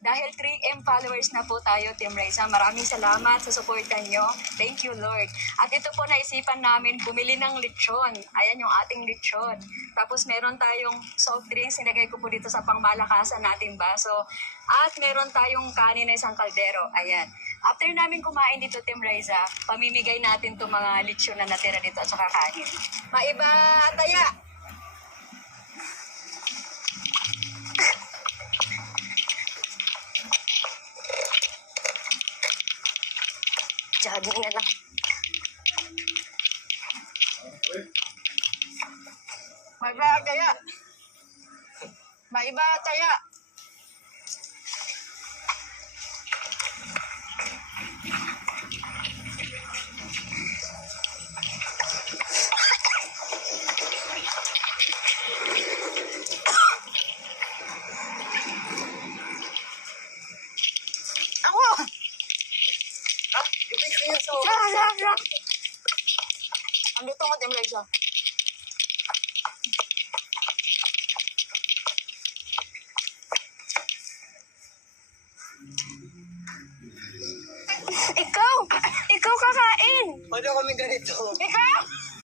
Dahil 3M followers na po tayo, Team Raisa. Maraming salamat sa suportan nyo. Thank you, Lord. At ito po, naisipan namin bumili ng lechon. Ayan yung ating lechon. Tapos meron tayong soft drinks. Sinagay ko po dito sa pangmalakasan nating baso. At meron tayong kanin na isang kaldero. Ayan. After namin kumain dito, Team Raisa, pamimigay natin itong mga lechon na natira dito at saka kanin. Maiba, taya! Jogging na lang. Maiba, taya! Maiba, taya! Ako! Sarap! Ang luto ko, Team Raisa. Ikaw! Ikaw kakain! Paano kami ganito? Ikaw!